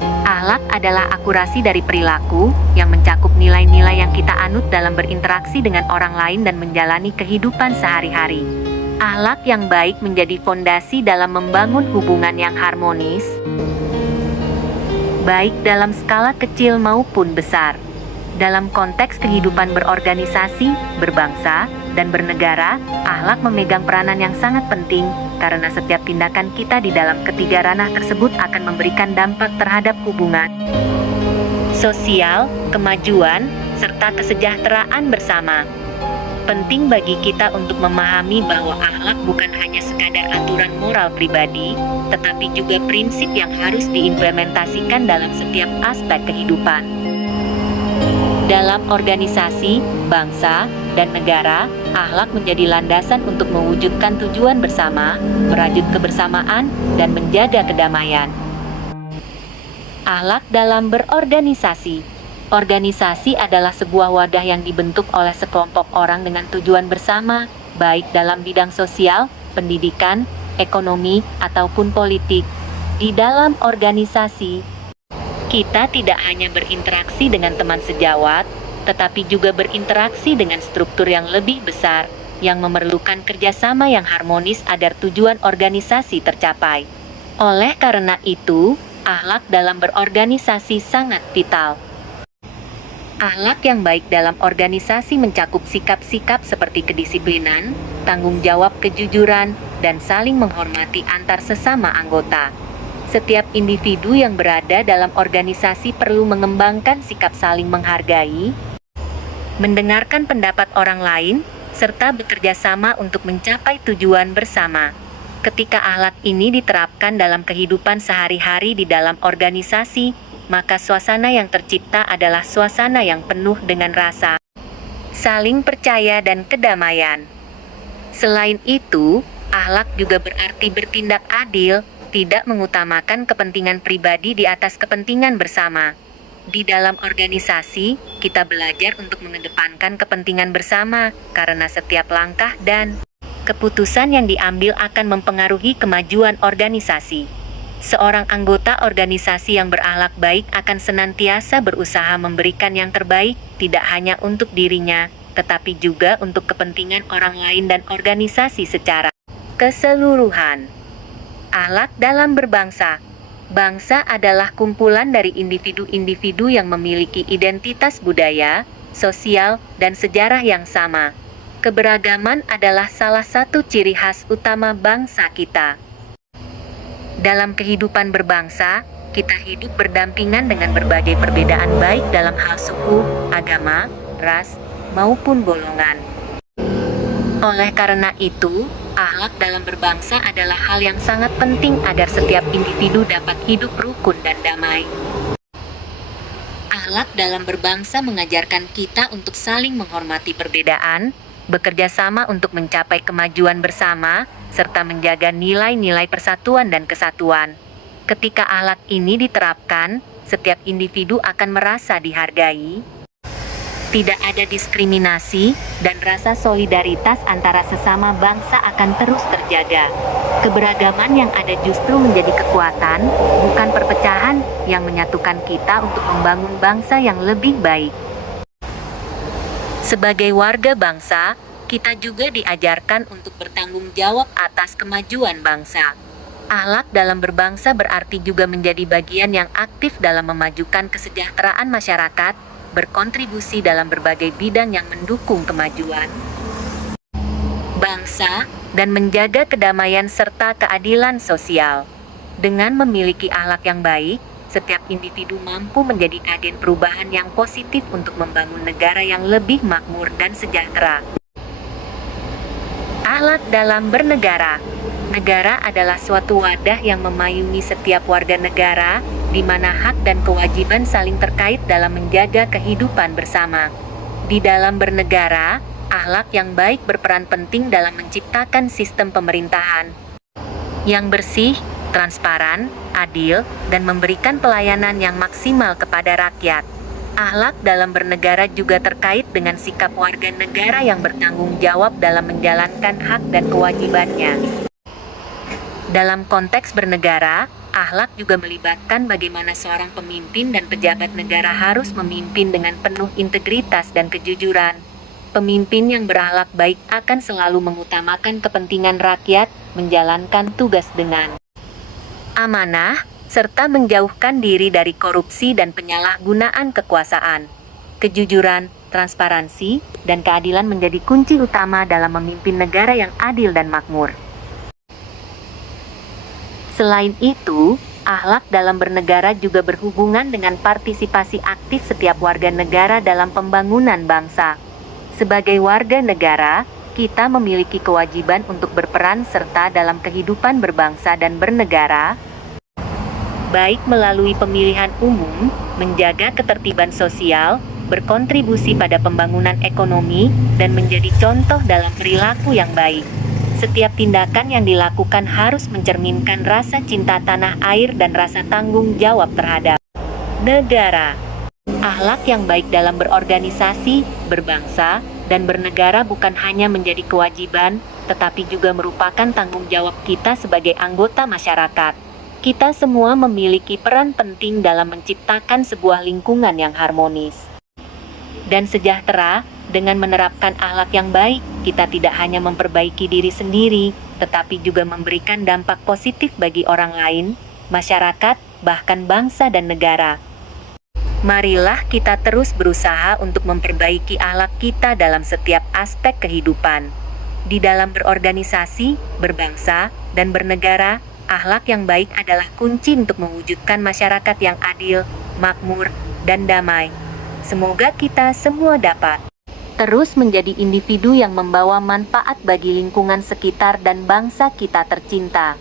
Akhlak adalah akurasi dari perilaku yang mencakup nilai-nilai yang kita anut dalam berinteraksi dengan orang lain dan menjalani kehidupan sehari-hari. Akhlak yang baik menjadi fondasi dalam membangun hubungan yang harmonis, baik dalam skala kecil maupun besar. Dalam konteks kehidupan berorganisasi, berbangsa, dan bernegara, akhlak memegang peranan yang sangat penting, karena setiap tindakan kita di dalam ketiga ranah tersebut akan memberikan dampak terhadap hubungan sosial, kemajuan, serta kesejahteraan bersama. Penting bagi kita untuk memahami bahwa akhlak bukan hanya sekadar aturan moral pribadi, tetapi juga prinsip yang harus diimplementasikan dalam setiap aspek kehidupan. Dalam organisasi, bangsa, dan negara, akhlak menjadi landasan untuk mewujudkan tujuan bersama, merajut kebersamaan, dan menjaga kedamaian. Akhlak dalam berorganisasi. Organisasi adalah sebuah wadah yang dibentuk oleh sekelompok orang dengan tujuan bersama, baik dalam bidang sosial, pendidikan, ekonomi, ataupun politik. Di dalam organisasi, kita tidak hanya berinteraksi dengan teman sejawat, tetapi juga berinteraksi dengan struktur yang lebih besar, yang memerlukan kerjasama yang harmonis agar tujuan organisasi tercapai. Oleh karena itu, akhlak dalam berorganisasi sangat vital. Akhlak yang baik dalam organisasi mencakup sikap-sikap seperti kedisiplinan, tanggung jawab, kejujuran, dan saling menghormati antar sesama anggota. Setiap individu yang berada dalam organisasi perlu mengembangkan sikap saling menghargai, mendengarkan pendapat orang lain, serta bekerja sama untuk mencapai tujuan bersama. Ketika akhlak ini diterapkan dalam kehidupan sehari-hari di dalam organisasi, maka suasana yang tercipta adalah suasana yang penuh dengan rasa saling percaya dan kedamaian. Selain itu, akhlak juga berarti bertindak adil, tidak mengutamakan kepentingan pribadi di atas kepentingan bersama. Di dalam organisasi, kita belajar untuk mengedepankan kepentingan bersama, karena setiap langkah dan keputusan yang diambil akan mempengaruhi kemajuan organisasi. Seorang anggota organisasi yang berakhlak baik akan senantiasa berusaha memberikan yang terbaik, tidak hanya untuk dirinya, tetapi juga untuk kepentingan orang lain dan organisasi secara keseluruhan. Akhlak dalam berbangsa. Bangsa adalah kumpulan dari individu-individu yang memiliki identitas budaya, sosial, dan sejarah yang sama. Keberagaman adalah salah satu ciri khas utama bangsa kita. Dalam kehidupan berbangsa, kita hidup berdampingan dengan berbagai perbedaan baik dalam hal suku, agama, ras, maupun golongan. Oleh karena itu, akhlak dalam berbangsa adalah hal yang sangat penting agar setiap individu dapat hidup rukun dan damai. Akhlak dalam berbangsa mengajarkan kita untuk saling menghormati perbedaan, bekerja sama untuk mencapai kemajuan bersama, serta menjaga nilai-nilai persatuan dan kesatuan. Ketika akhlak ini diterapkan, setiap individu akan merasa dihargai, tidak ada diskriminasi, dan rasa solidaritas antara sesama bangsa akan terus terjaga. Keberagaman yang ada justru menjadi kekuatan, bukan perpecahan, yang menyatukan kita untuk membangun bangsa yang lebih baik. Sebagai warga bangsa, kita juga diajarkan untuk bertanggung jawab atas kemajuan bangsa. Akhlak dalam berbangsa berarti juga menjadi bagian yang aktif dalam memajukan kesejahteraan masyarakat, berkontribusi dalam berbagai bidang yang mendukung kemajuan bangsa, dan menjaga kedamaian serta keadilan sosial. Dengan memiliki akhlak yang baik, setiap individu mampu menjadi agen perubahan yang positif untuk membangun negara yang lebih makmur dan sejahtera. Akhlak dalam bernegara. Negara adalah suatu wadah yang memayungi setiap warga negara, di mana hak dan kewajiban saling terkait dalam menjaga kehidupan bersama. Di dalam bernegara, akhlak yang baik berperan penting dalam menciptakan sistem pemerintahan yang bersih, transparan, adil, dan memberikan pelayanan yang maksimal kepada rakyat. Akhlak dalam bernegara juga terkait dengan sikap warga negara yang bertanggung jawab dalam menjalankan hak dan kewajibannya. Dalam konteks bernegara, Akhlak juga melibatkan bagaimana seorang pemimpin dan pejabat negara harus memimpin dengan penuh integritas dan kejujuran. Pemimpin yang berakhlak baik akan selalu mengutamakan kepentingan rakyat, menjalankan tugas dengan amanah, serta menjauhkan diri dari korupsi dan penyalahgunaan kekuasaan. Kejujuran, transparansi, dan keadilan menjadi kunci utama dalam memimpin negara yang adil dan makmur. Selain itu, akhlak dalam bernegara juga berhubungan dengan partisipasi aktif setiap warga negara dalam pembangunan bangsa. Sebagai warga negara, kita memiliki kewajiban untuk berperan serta dalam kehidupan berbangsa dan bernegara, baik melalui pemilihan umum, menjaga ketertiban sosial, berkontribusi pada pembangunan ekonomi, dan menjadi contoh dalam perilaku yang baik. Setiap tindakan yang dilakukan harus mencerminkan rasa cinta tanah air dan rasa tanggung jawab terhadap negara. Akhlak yang baik dalam berorganisasi, berbangsa, dan bernegara bukan hanya menjadi kewajiban, tetapi juga merupakan tanggung jawab kita sebagai anggota masyarakat. Kita semua memiliki peran penting dalam menciptakan sebuah lingkungan yang harmonis dan sejahtera. Dengan menerapkan akhlak yang baik, kita tidak hanya memperbaiki diri sendiri, tetapi juga memberikan dampak positif bagi orang lain, masyarakat, bahkan bangsa dan negara. Marilah kita terus berusaha untuk memperbaiki akhlak kita dalam setiap aspek kehidupan. Di dalam berorganisasi, berbangsa, dan bernegara, akhlak yang baik adalah kunci untuk mewujudkan masyarakat yang adil, makmur, dan damai. Semoga kita semua dapat terus menjadi individu yang membawa manfaat bagi lingkungan sekitar dan bangsa kita tercinta.